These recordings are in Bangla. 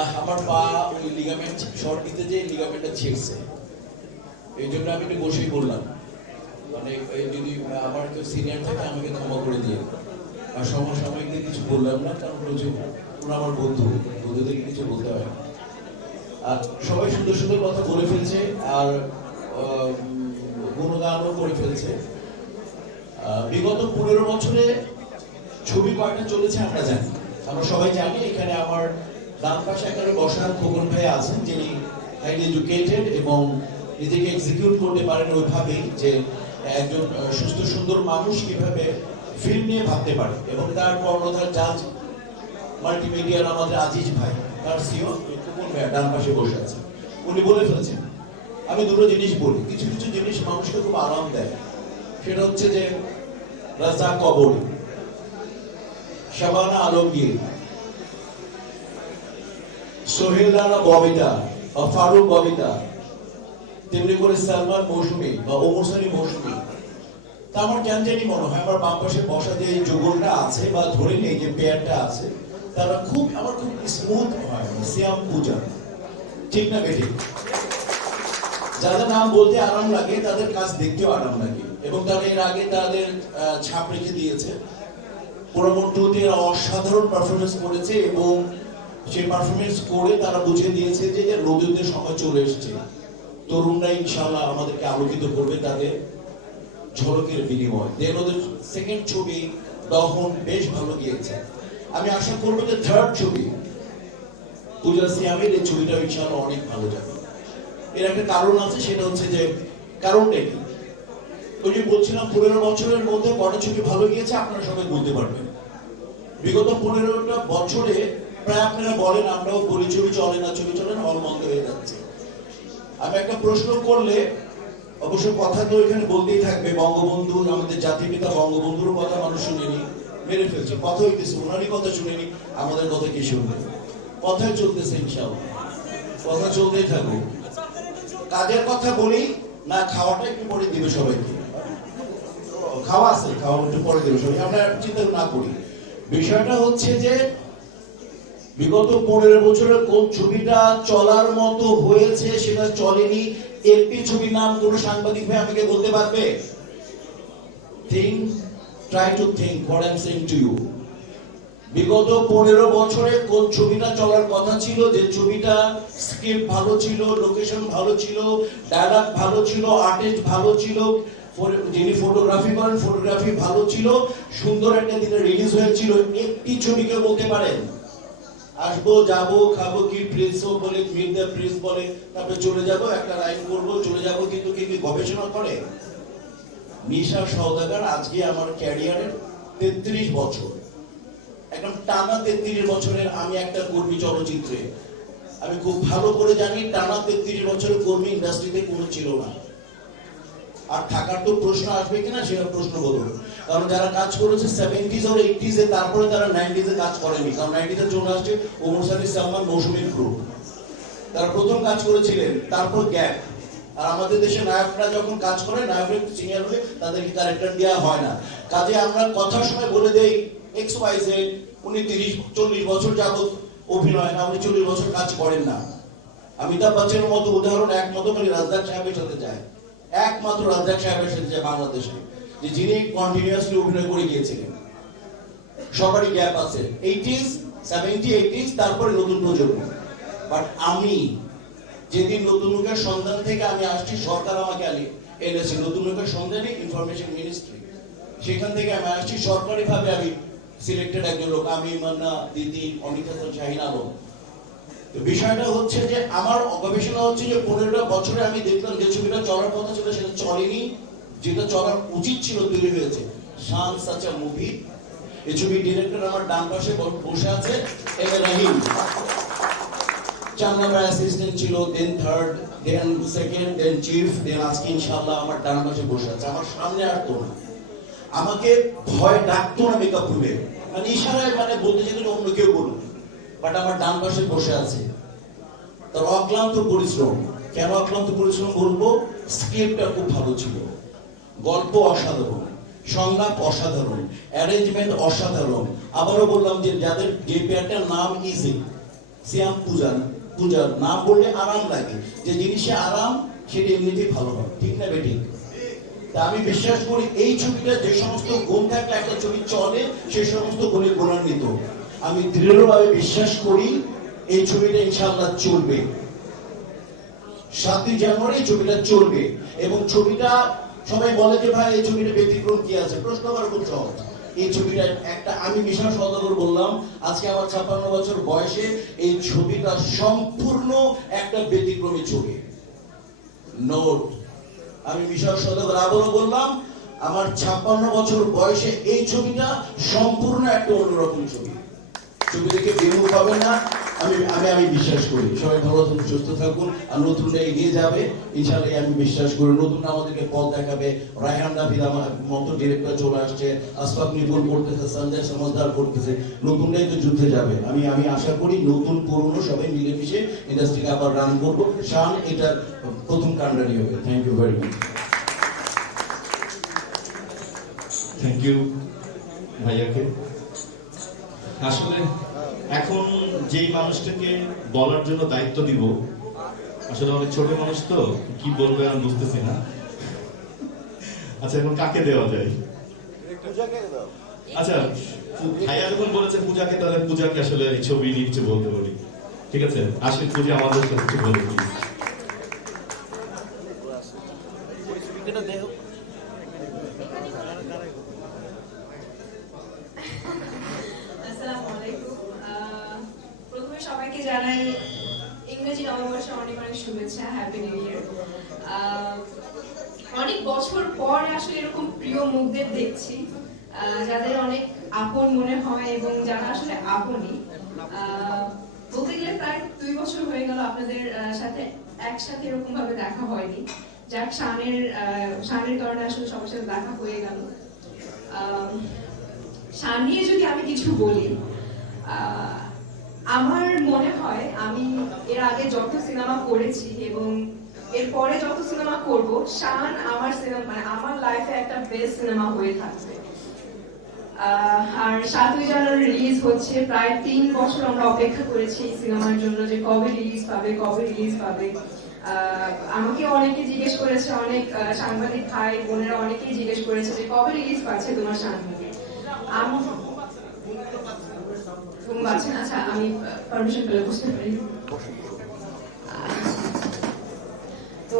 আমার পা ওই লিগামেন্ট শর্ট দিতে যে লিগামেন্টটা ছিঁড়ছে, এই জন্য আমি একটু বসেই বললাম, মানে যদি আমার কেউ সিনিয়র থাকে আমাকে ক্ষমা করে দিয়ে, আর সমসাময়িকদের কিছু বললাম না, কারণ প্রচুর ওরা আমার বন্ধুদেরকে কিছু বলতে হয়। আর সবাই সুন্দর সুন্দর কথা বলে ফেলছে আর গুণগানও করে ফেলছে। বিগত 15 বছরে ছবি কয়টা চলেছে আমরা জানি, আমরা সবাই জানি। এখানে আমার ডান পাশে একেবারে বসার খোকন ভাই আছেন, যিনি হাইলি এডুকেটেড এবং নিজেকে এক্সিকিউট করতে পারেন ওইভাবেই যে একজন সুস্থ সুন্দর মানুষ কিভাবে ফিল্ম নিয়ে ভাবতে পারে, এবং তার কর্ণধার জাজ মাল্টিমিডিয়ার আমাদের আজিজ ভাই, তার সিও খোকন ভাই ডান পাশে বসে আছে। উনি বলে ফেলেছেন, আমি দুটো জিনিস বলি, কিছু কিছু জিনিস মানুষকে খুব আরাম দেয়, সেটা হচ্ছে যে রাজা কবর, শাবানা আলমগীর, সোহেল রানা ববিতা বা ফারুক ববিতা, তেমনি করে সালমান মৌসুমী বা ওমর সানি মৌসুমী। তা আমার কেন জানি মনে হয় আমার বাম পাশে বসা যে যুগলটা আছে বা ধরে নেই যে পেয়ারটা আছে, তারা খুব আমার খুব স্মুথ হয়, সিয়াম পূজা, ঠিক না বেঠিক? যাদের নাম বলতে আরাম লাগে তাদের কাজ দেখতেও আরাম লাগে, এবং তারা এর আগে তাদের ছাপ রেখে দিয়েছে। পরবর্তীতে অসাধারণ পারফরমেন্স করেছে এবং সেই পারফরমেন্স করে তারা বুঝিয়ে দিয়েছে যে নদীদের সময় চলে এসেছে। তরুণরা ইনশাআল্লাহ আমাদেরকে আলোকিত করবে তাদের ঝলকের বিনিময়। দেন ওদের সেকেন্ড ছবি দহন বেশ ভালো গিয়েছে। আমি আশা করবো যে থার্ড ছবি পূজা সিয়ামের এই ছবিটা ইনশাআল্লাহ অনেক ভালো যাবে। এর একটা কারণ আছে, সেটা হচ্ছে যে কারণটা কি, ওই যে বলছিলাম 15 বছরের মধ্যে কটা ছবি ভালো গিয়েছে আপনারা সবাই বলতে পারবেন। বিগত 15টা বছরে প্রায় আপনারা বলেন, আমরাও বলি ছবি চলে না হল বন্ধ হয়ে যাচ্ছে। আমি একটা প্রশ্ন করলে অবশ্য কথা তো এখানে বলতেই থাকবে, বঙ্গবন্ধু আমাদের জাতির পিতা বঙ্গবন্ধুর কথা মানুষ শুনেনি, মেরে ফেলছে, কথা হইতেছে, ওনারই কথা শুনেনি, আমাদের কথা কি শুনবে? কথাই চলতেছে, ইনশাআল্লাহ কথা চলতেই থাকবে। কাজের কথা বলি না, খাওয়াটা একটু পরে দিবে সবাইকে, খাওয়া আছে, খাওয়া একটু পরে দেবে সবাই, আমরা চিন্তা না করি। বিষয়টা হচ্ছে যে বিগত 15 বছরে কোন ছবিটা চলার মতো হয়েছে সেটা চলেনি, একটি ছবির নাম কোন সাংবাদিক ভাই আমাকে বলতে পারবে? Try to think what I am saying to you. বিগত 15 বছরে কোন ছবিটা চলার কথা ছিল, যে ছবিটা স্ক্রিপ্ট ভালো ছিল, লোকেশন ভালো ছিল, ডায়লগ ভালো ছিল, আর্টিস্ট ভালো ছিল, যিনি ফটোগ্রাফি করেন ফটোগ্রাফি ভালো ছিল, সুন্দর একটা দিনে রিলিজ হয়েছিল। একটি ছবিকে বলতে পারেন? আসবো যাবো খাবো কি প্রিন্স বলে, মিট দ্য প্রিন্স বলে, তারপরে চলে যাব, একটা লাইন করবো চলে যাব, কিন্তু কি গবেষণা করে? নিশা সওদাগর আজকে আমার ক্যারিয়ারের 33 বছর, একদম টানা 33 বছরের আমি একটা কর্মী চলচ্চিত্রে। আমি খুব ভালো করে জানি টানা 33 বছরের কর্মী ইন্ডাস্ট্রিতে কোনো ছিল না, আর থাকার তো প্রশ্ন আসবে কিনা সেটা প্রশ্ন বলুন। কারণ যারা কাজ করেছে 70s আর 80s এ, তারপরে তারা 90s এ কাজ করেনি, কারণ 90s এর জন্য আসছে ওমর সানি, সালমান, মৌসুমীর গ্রুপ, তারা প্রথম কাজ করেছিলেন, তারপর গ্যাপ। আর আমাদের দেশে নায়করা যখন কাজ করে, নায়কের সিনিয়র হলে তাদেরকে ক্যারেক্টার দেওয়া হয় না। কাজে আমরা কথার সময় বলে দেই XYZ উনি 30-40 বছর যাবত অভিনয়, না উনি 40 বছর কাজ করেন না। অমিতাভ বচ্চনের মতো উদাহরণ একমাত্র খালি রাজদাক সাহেবের সাথে যায়, একমাত্র রাজদাক সাহেবের সাথে যায় বাংলাদেশে, যে যিনি কন্টিনিউয়াসলি অভিনয় করে গিয়েছিলেন। সবারই গ্যাপ আছে, 80s 70 80s, তারপরে নতুন প্রজন্ম। বাট আমি যেদিন নতুন লোকের সন্ধান থেকে আমি আসছি, সরকার আমাকে এনেছে নতুন লোকের সন্ধানে, ইনফরমেশন মিনিস্ট্রি, সেখান থেকে আমি আসছি সরকারি ভাবে, আমি সিলেক্টেড একজন লোক, আমি মান্না, দিদি, অমিত হাসান, শাহিন আলম। তো বিষয়টা হচ্ছে যে আমার গবেষণা হচ্ছে যে 15টা বছরে আমি দেখলাম যে ছবিটা চলার কথা ছিল সেটা চলেনি, যেটা চলার উচিত ছিল তৈরি হয়েছে। শান সাচ আ মুভি, এই ছবির ডিরেক্টর আমার ডান পাশে বসে আছে, M A Rahim. 4 number assistant ছিল, দেন থার্ড, দেন সেকেন্ড, দেন চিফ, দেন আজকে ইনশাআল্লাহ আমার ডান পাশে বসে আছে। আমার সামনে আসতো না, আমাকে ভয় ডাকতো না মেকআপ রুমে, মানে ইশারায় মানে বলতে যেত অন্য কেউ বলুন, বাট আমার ডান পাশে বসে আছে। তার অক্লান্ত পরিশ্রম। কেন অক্লান্ত পরিশ্রম বলবো? স্ক্রিপ্টটা খুব ভালো ছিল, গল্প অসাধারণ, সংলাপ অসাধারণ, অ্যারেঞ্জমেন্ট অসাধারণ। আবারও বললাম যে যাদের যে পেয়ারটার নাম ইজি, সিয়াম পূজার নাম বললে আরাম লাগে, যে জিনিসে আরাম সেটা এমনিতেই ভালো হয়, ঠিক না বেঠিক? তা আমি বিশ্বাস করি এই ছবিটা যে সমস্ত গুণ থাকলে একটা ছবি চলে সেই সমস্ত গুণে গুণান্বিত। আমি দৃঢ়ভাবে বিশ্বাস করি এই ছবিটা ইনশাআল্লাহ চলবে, 7ই জানুয়ারি ছবিটা চলবে। এবং ছবিটা সবাই বলে যে ভাই এই ছবিটা ব্যতিক্রম কি আছে, প্রশ্ন করার খুব সহজ। এই ছবিটা একটা, আমি মিশন সওদাগর বললাম, আজকে আমার 56 বছর বয়সে এই ছবিটা সম্পূর্ণ একটা ব্যতিক্রমী ছবি। নোট, আমি মিশন সওদাগর আবারও বললাম, আমার 56 বছর বয়সে এই ছবিটা সম্পূর্ণ একটা অন্যরকম ছবি। ছবি দেখে বিমুখ হবে না, আমি বিশ্বাস করি। সবাই ভালো থাকুন, সুস্থ থাকুন, আর নতুনটা এগিয়ে যাবে ইনশাআল্লাহ, আমি বিশ্বাস করি। নতুন আমাদেরকে পথ দেখাবে। রায়হান রাফিদ আমার মতো ডিরেক্টর চলে আসছে, আশফাক নিপুণ করতেছে, সঞ্জয় সমজদার করতেছে, নতুনটাই তো যুদ্ধে যাবে। আমি আশা করি নতুন পুরনো সবাই মিলেমিশে ইন্ডাস্ট্রিকে আবার রান করবো। শান এটার প্রথম কান্ডারি হবে। Thank you very much. Thank you ভাইয়াকে। আসলে এখন যেই মানুষটাকে বলার জন্য দায়িত্ব দিব, আসলে অনেক ছোট মানুষ তো, কি বলবে আমি বুঝতেছি না। আচ্ছা, এখন কাকে দেওয়া যায়? আচ্ছা, ভাইয়া যখন বলেছে পূজাকে, তাহলে পূজাকে আসলে এই ছবি নিয়ে কিছু বলতে বলি। ঠিক আছে, আসলে পূজা আমাদের সাথে কিছু বলে প্লিজ। প্রথমে সবাইকে জানাই ইংরেজি নববর্ষের অনেক অনেক শুভেচ্ছা, হ্যাপি নিউ ইয়ার। অনেক বছর পর আসলে এরকম প্রিয় মুখদের দেখছি, যাদের অনেক আপন মনে হয় এবং যারা আসলে আপনই। বলতে গেলে প্রায় 2 বছর হয়ে গেল আপনাদের সাথে একসাথে এরকম ভাবে দেখা হয়নি। যাক, শানের কারণে আসলে সবার সাথে দেখা হয়ে গেল। শান নিয়ে যদি আমি কিছু বলি, আমার মনে হয় আমি এর আগে যত সিনেমা করেছি এবং এরপরে যত সিনেমা করব, শান আমার সিনেমা, মানে আমার লাইফে একটা বেস্ট সিনেমা হয়ে থাকবে। আর 7ই জানুয়ারি রিলিজ হচ্ছে। প্রায় 3 বছর আমরা অপেক্ষা করেছি এই সিনেমার জন্য, যে কবে রিলিজ পাবে। আমাকে অনেকে জিজ্ঞেস করেছে, অনেক সাংবাদিক ভাই বোনেরা অনেকেই জিজ্ঞেস করেছে যে কবে রিলিজ পাচ্ছে তোমার শান মুভি। আচ্ছা, আমি পারমিশন পেলে বুঝতে পারি। তো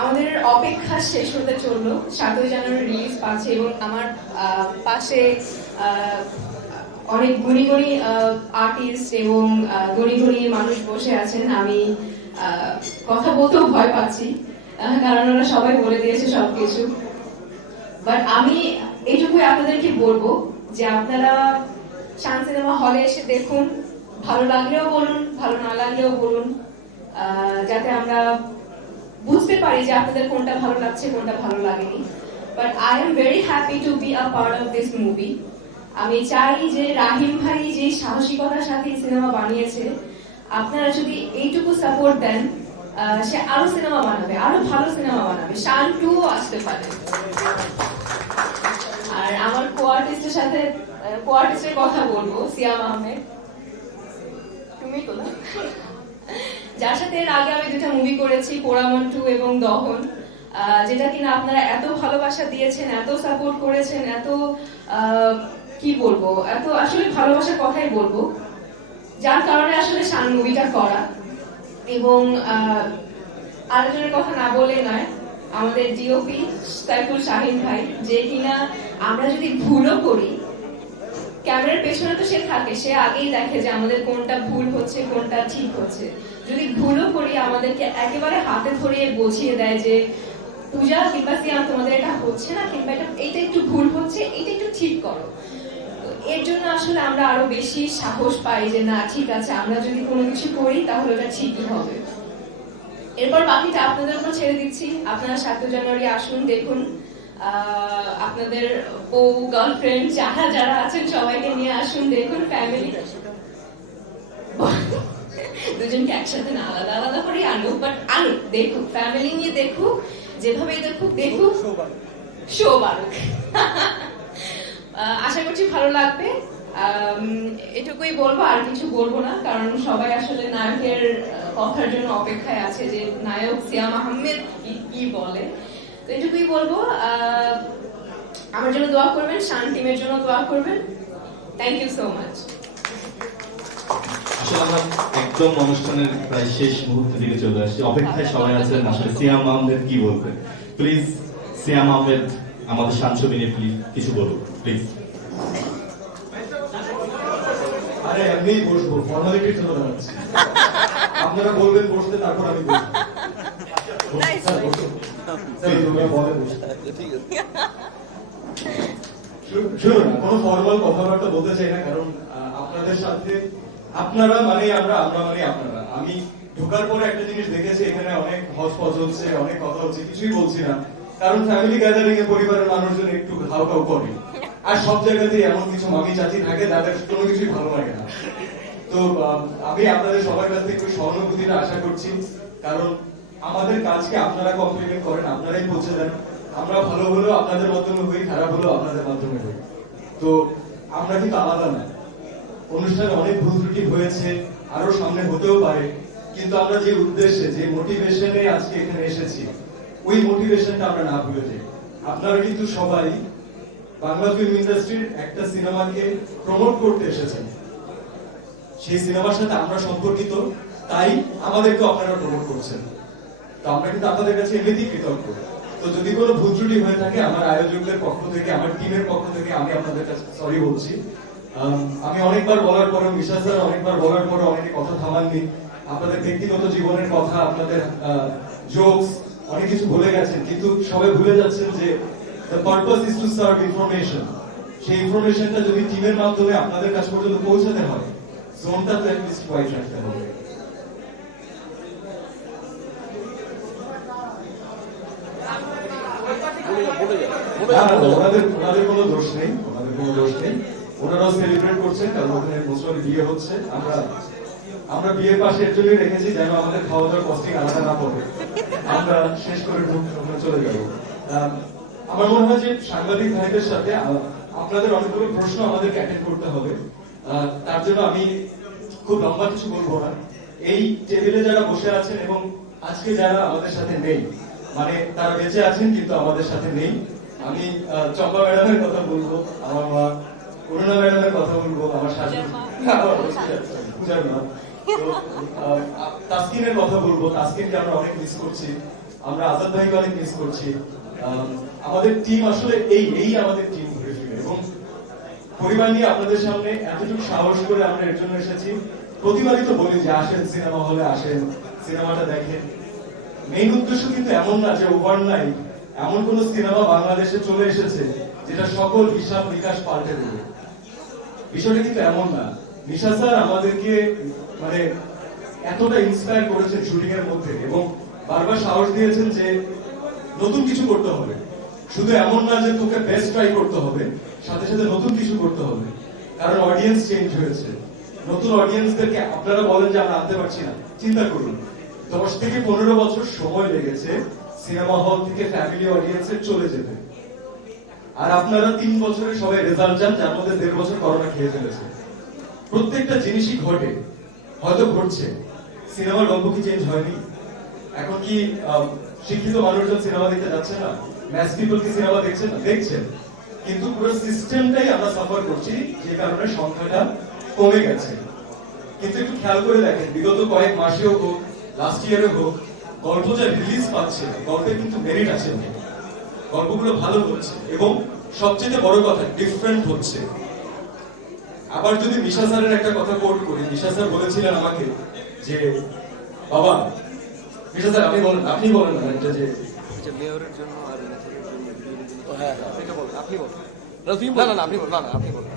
আমাদের অপেক্ষা শেষ হতে চললো, 7ই জানুয়ারি রিলিজ পাচ্ছে এবং আমার পাশে অনেক গুণী আর্টিস্ট এবং গুণী মানুষ বসে আছেন। আমি কথা বলতেও ভয় পাচ্ছি, কারণ ওরা সবাই বলে দিয়েছে সবকিছু। বাট আমি এইটুকুই আপনাদেরকে বলবো যে আপনারা শান সিনেমা হলে এসে দেখুন, ভালো লাগলেও বলুন, ভালো না লাগলেও বলুন, যাতে আমরা বুঝতে পারি যে আপনাদের কোনটা ভালো লাগছে, কোনটা ভালো লাগেনি। But I am very happy to be a part of this movie. আমি চাই যে রাহিম ভাই যে সাহসিকতার সাথে সিনেমা বানিয়েছে, আপনারা যদি এইটুকু সাপোর্ট দেন, সে আরো সিনেমা বানাবে, আরো ভালো সিনেমা বানাবে, শান 2 আসতে পারে। আর আমার কোয়ার্টিস্টের কথা বলবো, সিয়াম আহমেদ, তুমি তো না, যার সাথে এর আগে আমি 2টা মুভি করেছি, পোড়ামন 2 এবং দহন, যেটা কিনা আপনারা এত ভালোবাসা দিয়েছেন, এত সাপোর্ট করেছেন, এত কি বলবো, এত আসলে ভালোবাসার কথাই বলবো, যার কারণে আসলে শান মুভিটা করা। এবং আরেকজনের কথা না বলে নয়, আমাদের ডিওপি সাইফুল শাহিন ভাই, যে কিনা আমরা যদি ভুলও করি, ক্যামেরার পেছনে তো সে থাকে, সে আগেই দেখে যে আমাদের কোনটা ভুল হচ্ছে, কোনটা ঠিক হচ্ছে। যদি ভুলও করি, আমাদেরকে একেবারে হাতে ধরিয়ে বুঝিয়ে দেয় যে পূজা কিংবা সিয়াম, তোমাদের এটা হচ্ছে না, কিংবা এটা একটু ভুল হচ্ছে, এটা একটু ঠিক করো। এর জন্য আসলে আমরা আরো বেশি সাহস পাই যে না, ঠিক আছে, আমরা যদি কোনো কিছু করি তাহলে ওটা ঠিকই হবে। এরপর বাকিটা আপনাদের উপর ছেড়ে দিচ্ছি। আপনারা 7 জানুয়ারি আসুন, দেখুন, আপনাদের বউ, গার্লফ্রেন্ড যারা আছেন সবাইকে নিয়ে আসুন, দেখুন, ফ্যামিলি দুজনকে একসাথে না, আলাদা আলাদা করে আনুক, বাট আনুক, দেখুক, ফ্যামিলি নিয়ে দেখুক, যেভাবে দেখুক, শো বারুক। আশা করছি ভালো লাগবে। এটুকুই বলবো, আর কিছু বলবো না, কারণ সবাই আসলে নায়কের কথার জন্য অপেক্ষায় আছে যে নায়ক সিয়াম আহমেদ কি বলে। তো এটুকুই বলবো, আমার জন্য দোয়া করবেন, শান টিমের জন্য দোয়া করবেন। Thank you so much. আসলে আমরা একদম অনুষ্ঠানের প্রায় শেষ মুহূর্তের দিকে চলে আসছি, অপেক্ষায় সবাই আছেন আসলে সিয়াম আহমেদ কি বলবেন। প্লিজ সিয়াম আহমেদ আমাদের শান ছবি নিয়ে প্লিজ কিছু বলুন প্লিজ। আরে এমনি বসবো, ফর্মালিটির জন্য দাঁড়াচ্ছি। আপনারা বলবেন বসতে, তারপর আমি বসবো। স্যার, বসুন। স্যার, তোমরা বলে বসুন। শুনুন, কোনো ফর্মাল কথাবার্তা বলতে চাই না, কারণ আপনাদের সাথে আপনারা মানে আমরা, আমরা মানে আপনারা। আমি ঢোকার পরে একটা জিনিস দেখেছি, এখানে অনেক হসপস হচ্ছে, অনেক কথা হচ্ছে, কিছুই বলছি না, কারণ ফ্যামিলি গ্যাদারিং এ পরিবারের মানুষজন একটু হাউ হাউ করে, আর সব জায়গাতেই এমন কিছু মামি চাচি থাকে যাদের কোনো কিছুই ভালো লাগে না। তো আমি আপনাদের সবার কাছ থেকে ওই সহানুভূতিটা আশা করছি, কারণ আমাদের কাজকে আপনারা কমপ্লিমেন্ট করেন, আপনারাই পৌঁছে দেন। আমরা ভালো হলেও আপনাদের মাধ্যমে হই, খারাপ হলেও আপনাদের মাধ্যমে হই। তো আমরা কিন্তু আলাদা না। অনুষ্ঠানে অনেক ভুল ত্রুটি হয়েছে, আরো সামনে হতেও পারে, কিন্তু আমরা যে উদ্দেশ্যে, যে মোটিভেশনে আজকে এখানে এসেছি, ওই মোটিভেশনটা আমরা না ভুলে যাই। আপনারা কিন্তু সবাই বাংলা ফিল্ম ইন্ডাস্ট্রির একটা সিনেমাকে প্রমোট করতে এসেছেন, সেই সিনেমার সাথে আমরা সম্পর্কিত, তাই আমাদেরকে আপনারা প্রমোট করছেন। তো আমরা কিন্তু আপনাদের কাছে এমনিতেই কৃতজ্ঞ। তো যদি কোনো ভুল ত্রুটি হয়ে থাকে, আমার আয়োজকদের পক্ষ থেকে, আমার টিমের পক্ষ থেকে আমি আপনাদের কাছে সরি বলছি। আমি অনেকবার বলার পরে, বিশ্বাস স্যার অনেকবার বলার পরে অনেকে কথা থামাননি। আপনাদের ব্যক্তিগত জীবনের কথা, আপনাদের জোকস, অনেক কিছু ভুলে গেছেন, কিন্তু সবাই ভুলে যাচ্ছেন যে the purpose is to serve information। সেই ইনফরমেশনটা যদি টিমের মাধ্যমে আপনাদের কাছ পর্যন্ত পৌঁছাতে হয়, জোনটা তো অ্যাটলিস্ট কোয়াইট রাখতে হবে। ওনাদের কোনো দোষ নেই, ওনাদের কোনো দোষ নেই। ওনারাও সেলিব্রেট করছেন, কারণ ওখানে বছরে বিয়ে হচ্ছে। আমরা বিয়ের পাশে এর জন্যই রেখেছি যেন আমাদের খাওয়া দাওয়ার কস্টিং আলাদা না পড়ে, আমরা শেষ করে ওখানে চলে যাব। আমার মনে হয় যে সাংবাদিক ভাইদের সাথে আপনাদের অনেকগুলো প্রশ্ন আমাদেরকে অ্যাটেন্ড করতে হবে। তার জন্য আমি খুব লম্বা কিছু বলবো না। এই টেবিলে যারা বসে আছেন এবং আজকে যারা আমাদের সাথে নেই, মানে তারা বেঁচে আছেন কিন্তু আমাদের সাথে নেই, আমি চম্পা ম্যাডামের কথা বলবো, আমার মা অরুণা ম্যাডামের কথা বলবো, আমার শাশুড়ি পূজার মা, তাসকিনের কথা বলবো। তাসকিনকে আমরা অনেক মিস করছি, আমরা আজাদ ভাইকে অনেক মিস করছি। আমাদের টিম আসলে এই আমাদের টিম ঘুরে ফিরে, এবং পরিবার নিয়ে আপনাদের সামনে এতটুকু সাহস করে আমরা এর জন্য এসেছি। প্রতিবারই তো বলি যে আসেন সিনেমা হলে, আসেন সিনেমাটা দেখেন। মেইন উদ্দেশ্য কিন্তু এমন না যে ওভারনাইট এমন কোন সিনেমা বাংলাদেশে চলে এসেছে যেটা সকল হিসাব নিকাশ পাল্টে দেবে, বিষয়টা কিন্তু এমন না। নিশা স্যার আমাদেরকে মানে এতটা ইন্সপায়ার করেছেন শুটিং এর মধ্যে, এবং বারবার সাহস দিয়েছেন যে নতুন কিছু করতে হবে, শুধু এমন না যে তোকে বেস্ট ট্রাই করতে হবে, সাথে সাথে নতুন কিছু করতে হবে, কারণ অডিয়েন্স চেঞ্জ হয়েছে। নতুন অডিয়েন্সদেরকে আপনারা বলেন যে আমরা আনতে পারছি না, চিন্তা করুন 10 থেকে 15 বছর সময় লেগেছে সিনেমা হল থেকে ফ্যামিলি অডিয়েন্সে চলে যেতে, আর আপনারা 3 বছরে সবাই রেজাল্ট চান, যার মধ্যে 1.5 বছর করোনা খেয়ে ফেলেছে। প্রত্যেকটা জিনিসই ঘটে, হয়তো ঘটছে। সিনেমার গল্প কি চেঞ্জ হয়নি? এখন কি শিক্ষিত মানুষজন সিনেমা দেখতে যাচ্ছে না? ম্যাস পিপল কি সিনেমা দেখছে না? দেখছেন, কিন্তু পুরো সিস্টেমটাই আমরা সাফার করছি, যে কারণে সংখ্যাটা কমে গেছে। কিন্তু একটু খেয়াল করে দেখেন, বিগত কয়েক মাসেও হোক, লাস্ট ইয়ারে হোক, গল্প যা রিলিজ পাচ্ছে, গল্পে কিন্তু মেরিট আছে, গল্পগুলো ভালো হচ্ছে, এবং সবচেয়ে বড় কথা ডিফারেন্ট হচ্ছে। আবার যদি নিশা স্যারের একটা কথা কোট করি, নিশা স্যার বলেছিলেন আমাকে যে বাবা, নিশা স্যার আপনি বলেন না একটা যে মেয়রের জন্য আর হ্যাঁ এটা বলেন, আপনি বলেন। না আপনি বলেন, আপনি বলেন।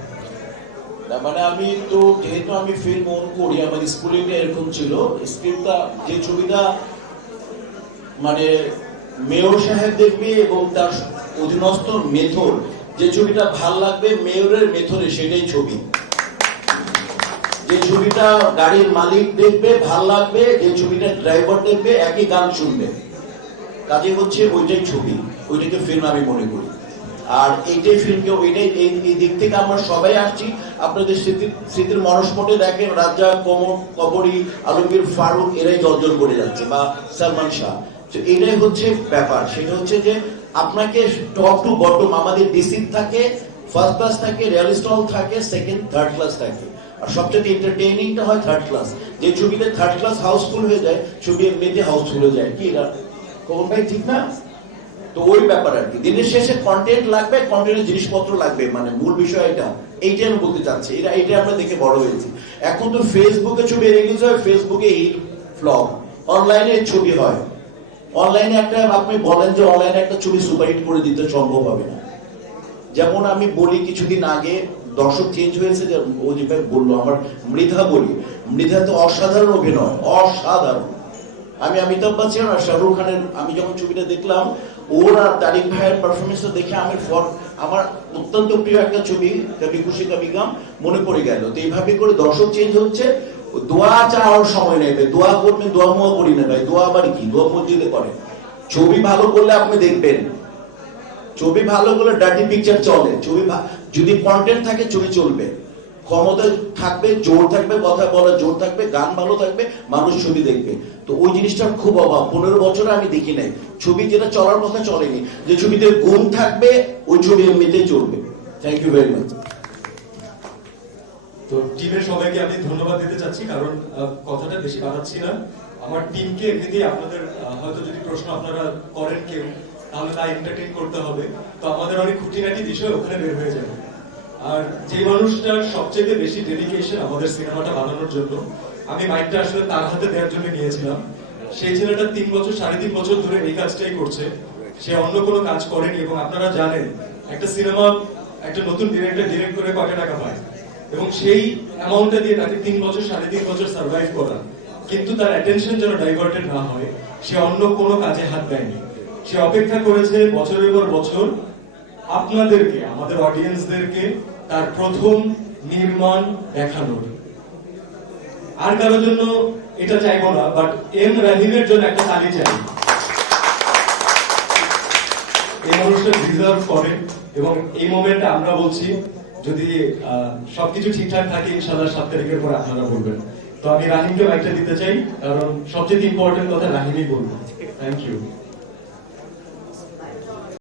মানে আমি তো যেহেতু আমি ফিল্ম অন করি, আমার স্কুলিংটা এরকম ছিল, স্ক্রিপ্টটা যে ছবিটা মানে মেয়র সাহেব দেখবে এবং তার অধীনস্থ মেথর, যে ছবিটা ভাল লাগবে মেয়রের মেথরে, সেটাই ছবি। যে ছবিটা গাড়ির মালিক দেখবে ভাল লাগবে, যে ছবিটা ড্রাইভার দেখবে একই গান শুনবে, কাজে হচ্ছে ওইটাই ছবি, ওইটাকে ফিল্ম আমি মনে করি। আর এইটাই ফিল্মকে ওইটাই এই দিক থেকে আমরা সবাই আসছি আপনাদের স্মৃতির মনস্পটে দেখেন রাজ্জাক, কবরী, আলমগীর ফারুক এরাই জর্জর করে যাচ্ছে, বা সালমান শাহ। তো এটাই হচ্ছে ব্যাপার, সেটা হচ্ছে যে আপনাকে টপ টু বটম আমাদের ডিসি থাকে, ফার্স্ট ক্লাস থাকে, রিয়ালিস্ট হল থাকে, সেকেন্ড থার্ড ক্লাস থাকে, আর সবচেয়ে এন্টারটেইনিংটা হয় থার্ড ক্লাস। যে ছবিতে থার্ড ক্লাস হাউসফুল হয়ে যায়, ছবি এমনিতে হাউসফুল হয়ে যায়। কি এটা খবর ভাই ঠিক না? তো ওই ব্যাপার আর কি, দিনের শেষে কন্টেন্ট লাগবে, কন্টেন্টের জিনিসপত্র লাগবে, মানে মূল বিষয় এটা, এইটাই আমি বলতে চাচ্ছি। এটা আমরা দেখে বড় হয়েছি। এখন তো ফেসবুকে ছবি রিলিজ হয়, ফেসবুকে হিট ফ্লপ, অনলাইনে ছবি হয়। অনলাইনে একটা আপনি বলেন যে অনলাইনে একটা ছবি সুপারহিট করে দিতে সম্ভব হবে না। যেমন আমি বলি কিছুদিন আগে দর্শক চেঞ্জ হয়েছে, যে ও যেভাবে বললো, আমার মৃধা বলি, মৃধা তো অসাধারণ অভিনয়, অসাধারণ। আমি অমিতাভ বচ্চন আর শাহরুখ খানের, আমি যখন ছবিটা দেখলাম ওর আর তারিক ভাইয়ের পারফরমেন্সটা দেখে আমার অত্যন্ত প্রিয় একটা ছবি কবি খুশি কবি গম মনে পড়ে গেল। তো এইভাবে করে দর্শক চেঞ্জ হচ্ছে, দোয়া চাওয়ার সময় নেবে, দোয়া করবেন, দোয়া মুয়া করি না ভাই, দোয়া আবার কি, দোয়া মসজিদে করে। ছবি ভালো করলে আপনি দেখবেন, ছবি ভালো করলে ডার্টি পিকচার চলে, ছবি যদি কন্টেন্ট থাকে ছবি চলবে, ক্ষমতা থাকবে, জোর থাকবে, কথা বলার জোর থাকবে, গান ভালো থাকবে, মানুষ ছবি দেখবে। তো ওই জিনিসটার খুব অভাব, 15 বছরে আমি দেখি নাই ছবি যেটা চলার কথা চলেনি। যে ছবিতে গুণ থাকবে ওই ছবি এমনিতেই চলবে। Thank you very much. তো টিমের সবাইকে আমি ধন্যবাদ দিতে চাচ্ছি, কারণ কথাটা বেশি বাড়াচ্ছি না। আমার টিমকে এমনিতেই আপনাদের হয়তো যদি প্রশ্ন আপনারা করেন কেউ, তাহলে তা এন্টারটেইন করতে হবে। তো আমাদের অনেক খুঁটিনাটি বিষয় ওখানে বের হয়ে যাবে। আর যে মানুষটার সবচেয়ে বেশি ডেডিকেশন আমাদের সিনেমাটা বানানোর জন্য, আমি মাইকটা আসলে তার হাতে দেওয়ার জন্য নিয়েছিলাম। সেই ছেলেটা 3 বছর 3.5 বছর ধরে এই কাজটাই করছে, সে অন্য কোনো কাজ করেনি। এবং আপনারা জানেন একটা সিনেমা একটা নতুন ডিরেক্টর ডিরেক্ট করে কত টাকা পায়, এবং সেই অ্যামাউন্টটা দিয়ে তাকে 3 বছর 3.5 বছর সার্ভাইভ করা, কিন্তু তার অ্যাটেনশন যেন ডাইভার্টেড না হয়, সে অন্য কোনো কাজে হাত দেয়নি। সে অপেক্ষা করেছে বছরের পর বছর আপনাদেরকে, আমাদের অডিয়েন্সদেরকে তার প্রথম নির্মাণ দেখানোর। আর কারোর জন্য এটা চাইবো না, বাট এম রাহিমের জন্য একটা তালি চাই। এই মানুষটা ডিজার্ভ করে, এবং এই মোমেন্টে আমরা বলছি, যদি সবকিছু ঠিকঠাক থাকে ইনশাআল্লাহ 7 তারিখের পর আপনারা বলবেন। তো আমি রাহিমকে মাইকটা দিতে চাই, কারণ সবচেয়ে ইম্পর্টেন্ট কথা রাহিমই বলবো। Thank you.